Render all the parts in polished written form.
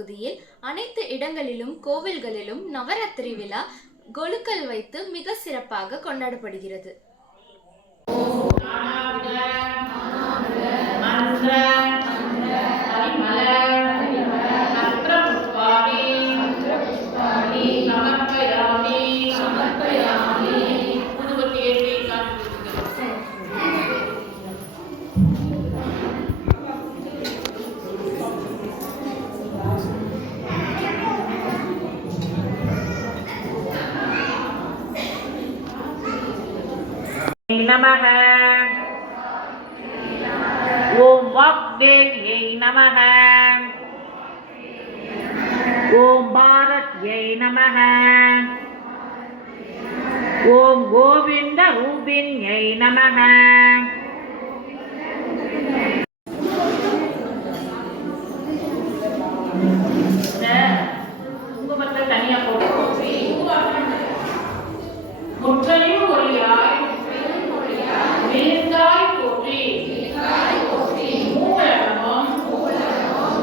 பகுதியில் அனைத்து இடங்களிலும் கோவில்களிலும் நவராத்திரி விழா கொலுக்கள் வைத்து மிக சிறப்பாக கொண்டாடப்படுகிறது. நமः. ஓம் வாக்தேவியை நமः. ஓம் பாரத்யை நமः. ஓம் கோவிந்த ரூபிண்யை நமः. குங்குமத்தை தனியா போட்டு முற்றலில் ஒளியாய் நீர்காய் போற்றி மூலகமும்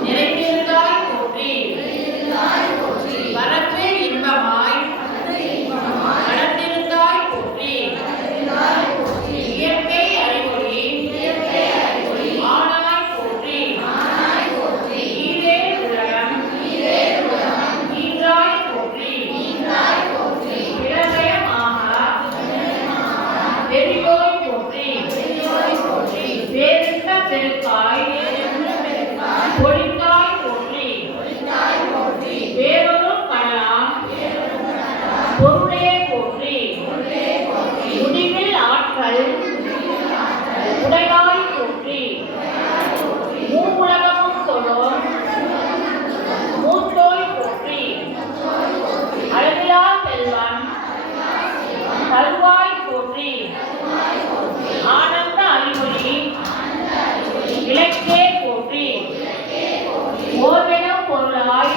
நிறைந்திருந்தாய் போற்றி வரவே இன்பமாய் நடந்திருந்தாய் போற்றி இயற்கை அறிவொளி ஆனாய் போற்றி ஈரே உலகம் ஈராய் போற்றி இளமயமாக வெறியோய் வேறிட்ட பெருக்காய் ஒளிக்காய் போற்றி வேறொரும் கலாம் பொருளே போற்றி முடிவில் ஆற்றல் உடையாய் போற்றி மூவுலகமும் தொழும் மூத்தோய் போற்றி அழகிலா செல்வன் தருவாய் போற்றி ஆனந்த அறிவொளி இலக்கே போற்றி ஓர்வெனும் பொருளாய்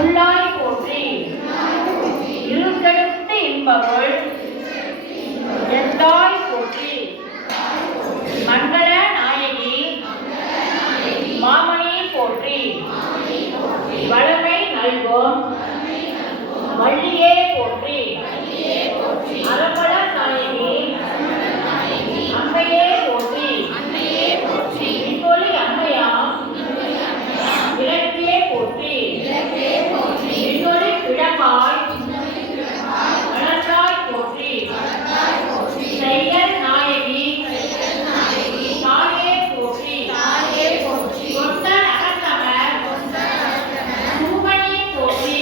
உள்ளாய் போற்றி இருந்தெடுத்து இன்பமுள் எந்தாய் போற்றி மங்கள நாயகி மாமணி போற்றி வளமை நல்கும் வள்ளியே போற்றி அறமள நாயகி அம்மையே போற்றி அம்மையாம் இலக்கியே போற்றி இன்னொரு கிழக்காய் வளர்ந்தாய் போற்றி செய்யல் நாயகி தாயே போற்றி கொண்ட அகத்தவர் பூமணி போற்றி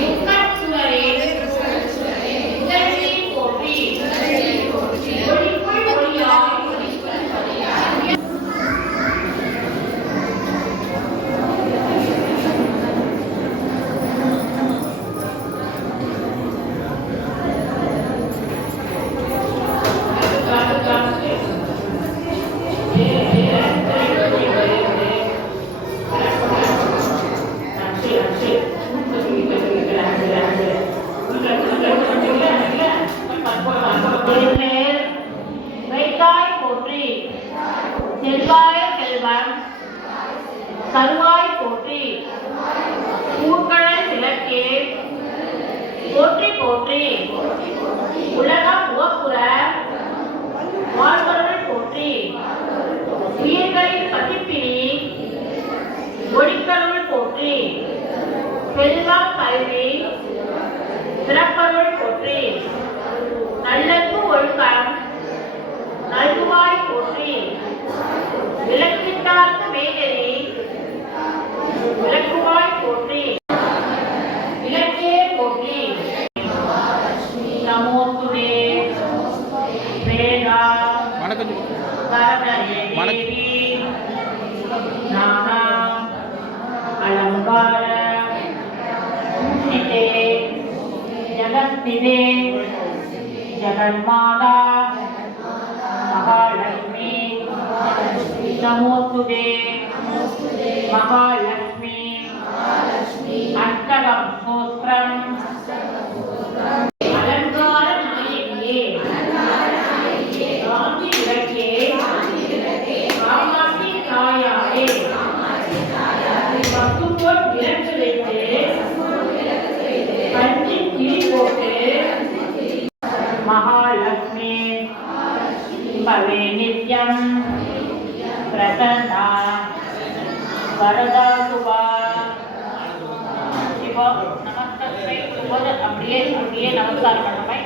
முக்கச்சுவரே உதவி போற்றி ஒளிக்குள் ஒளியாய் செல்வாய செல்வம் தருவாய் போற்றி ஊர்கழல் விளக்கே போற்றி போற்றி உலகம் உவப்புற வாழ்வர்கள் போற்றி உயிர்களின் பதிப்பினி ஒளிக்கருள் போற்றி செல்வம் கல்வி சிறப்பருள் போற்றி நல்லது ஒழுக்கம் நல்குவாய் போற்றி விளக்கிட்டார்ந்த மேகரி விளக்குவாய் போற்றி விளக்கே போற்றி நமோஸ்துதே வேதா கரணயே தேவி நானா அலங்கார பூஷிதே ஜகத்நிதே ஜகன்மாதா महालक्ष्मी नमोस्तुते महालक्ष्मी अष्टकं स्तोत्रम् अलंकार नायकिये गांधी विलक्के कामाक्षी तायारे பசும்பொன் விளக்கு வைத்து கஞ்சி கிளி போட்டு மகாலட்சுமி பவே நித்யம் பிரசன்னா வரதா சுபா இப்போ நமஸ்தே போது அப்படியே நமஸ்காரம் பண்ணமை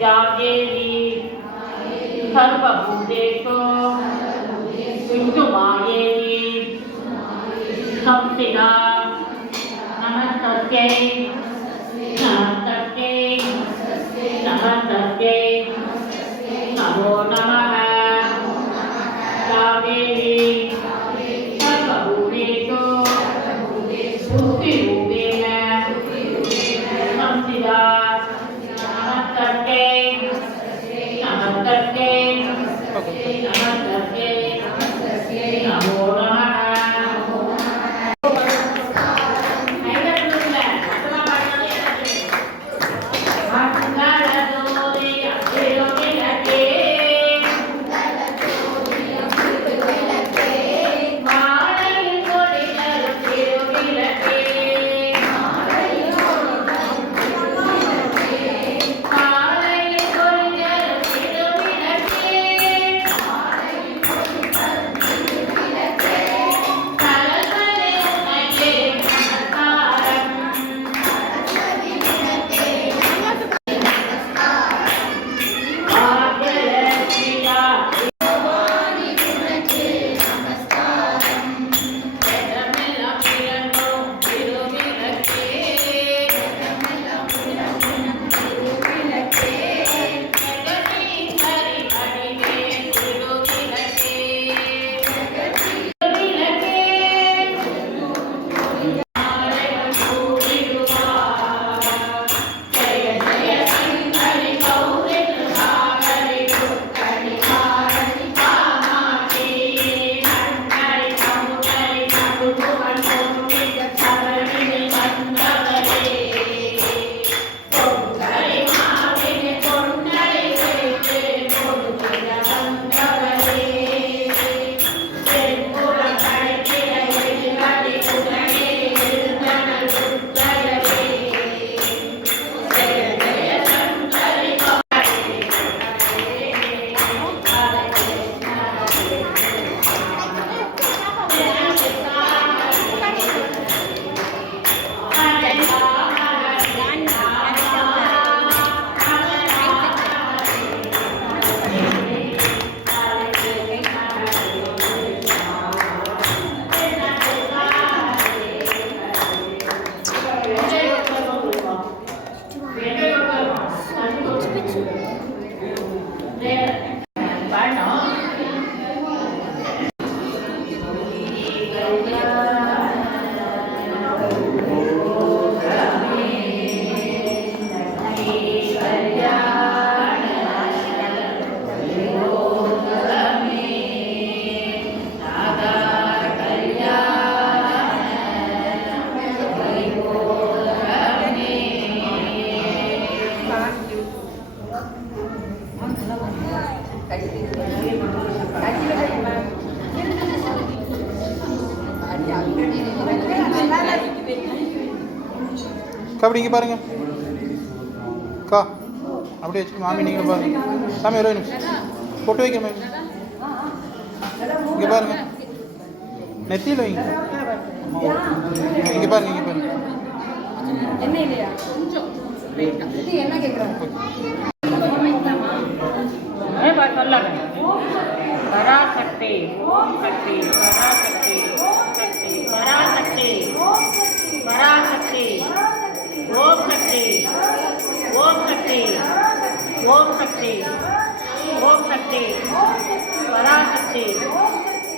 யாதேவி சர்வபூதேஷு விஷ்ணுமாயேவி संस्थिता नमस्तस्यै नमो नमः या देवी सर्वभूतेषु बुद्धिरूपेण संस्थिता नमस्तस्यै नमो नमः அப்படி இங்கே பாருங்க அக்கா அப்படியே வச்சு மாமி நீங்கள் பாருங்க சாமி ஒரு நிமிஷம் போட்டு வைக்க மாமி இங்கே பாருங்க நெத்தியில் வைங்க இங்கே பாருங்க என்ன இல்லையா கொஞ்சம் என்ன கேட்குறாங்க पराशक्ति ओम शक्ति पराशक्ति शक्ति पराशक्ति पराशक्ति ओम शक्ति ओम शक्ति ओम शक्ति ओम शक्ति पराशक्ति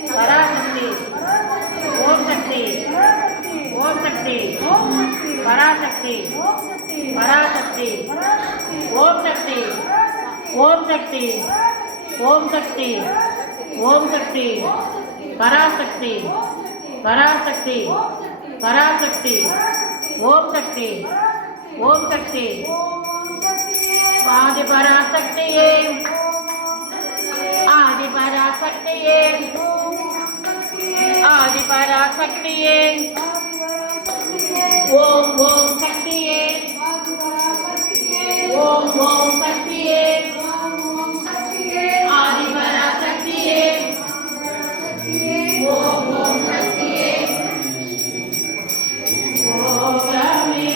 पराशक्ति ओम शक्ति ओम शक्ति पराशक्ति पराशक्ति ओम शक्ति ओम शक्ति ओम शक्ति ओम शक्ति पराशक्ति पराशक्ति पराशक्ति ओम शक्ति ओम शक्ति आदि पराशक्ति आदि पराशक्ति ஆதிபராசக்தியே ஓம் ஓம் சக்தியே ஓம் ஓம் சக்தியே ஆதிபராசக்தியே ஓம் ஓம் சக்தியே ஓகமே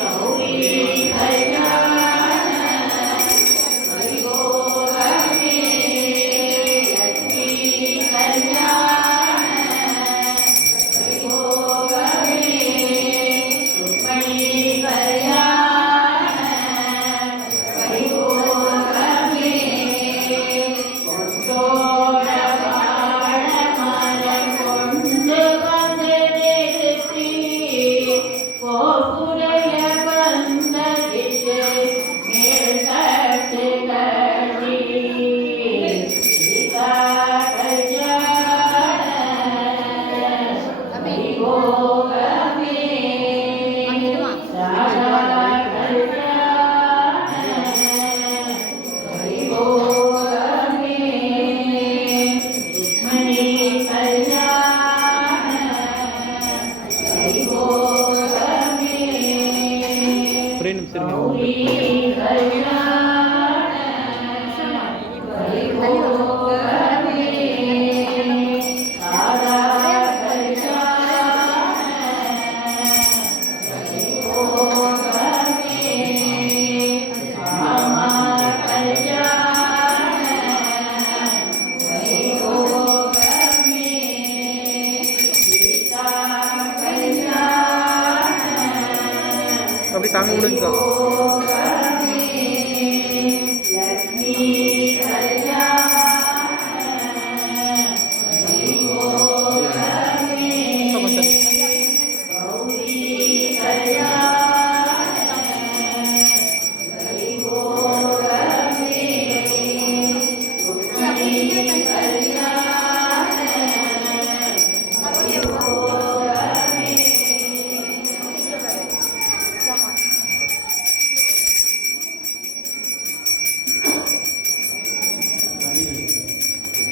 கௌரி கல்யாண ஹரிஓகமே லக்ஷ்மி கல்யாண ஹரிஓகமே ருக்மணி கல்யாண ஹரிஓகமே பொன்னோட வாழமரம் கொண்டு வந்து நிறுத்தி கோபுரைய வந்ததிட்டு மேல் தட்டு கட்டி சீதா கல்யாண ஹரிஓகமே ராதா கல்யாண ஹரிஓகமே ருக்மணி கல்யாண ஹரிஓகமே ஒரே நிமிஷம் இருங்க. கௌரி கல்யாண ஹரிஓகமே ராதா கல்யாண ஹரிஓகமே ராமா கல்யாண ஹரிஓகமே சீதா கல்யாண அப்படி சாமி கும்பிடுங்கக்கா. லக்ஷ்மி கல்யாண ஹரிஓகமே கௌரி கல்யாண ஹரிஓகமே ருக்மணி கல்யாண ஹரிஓகமே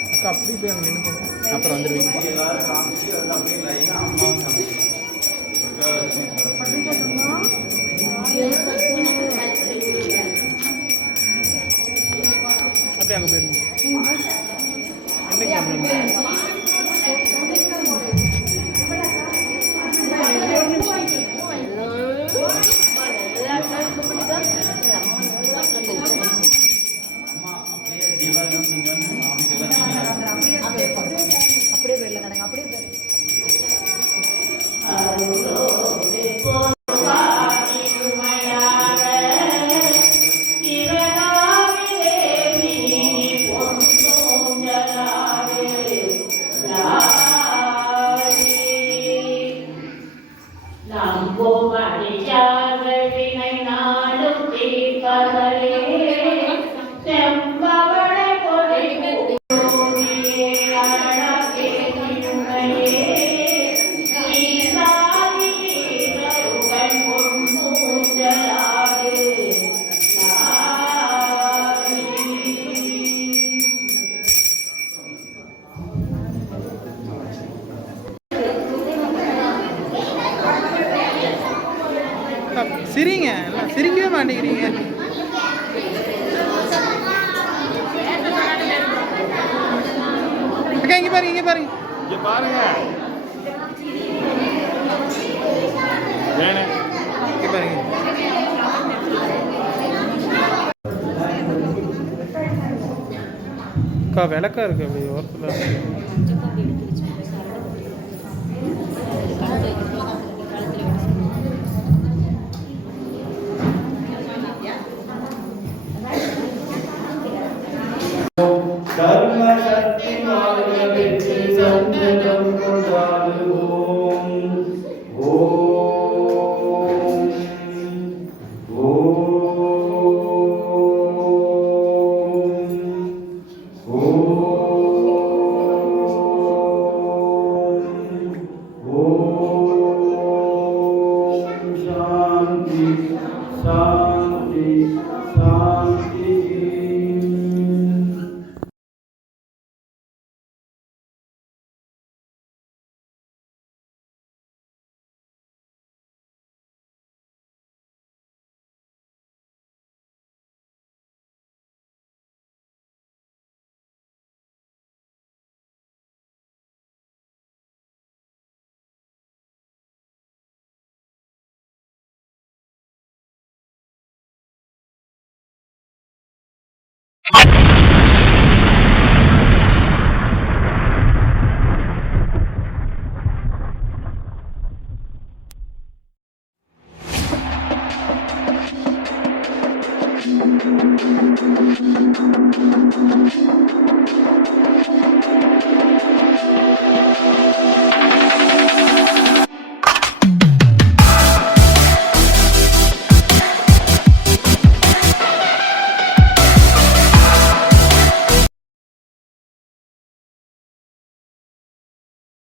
அக்கா அப்படி போய் அங்கே நின்றுக்கோங்க, அப்புறம் வந்துடுவீங்க. அப்படியே அங்கே போயிருங்க. என்ன கேமரா? அப்படியே போயிடல கடங்க அப்படியே போயிடல சிரிங்க, எல்லாம் சிரிக்கவே மாட்டேங்கிறீங்க. அக்கா இங்கே பாருங்க, இங்கே பாருங்க, இங்க பாருங்க. வேணே இங்கே பாருங்க. அக்கா விளக்கா இருக்கு அப்படி ஓரத்தில்.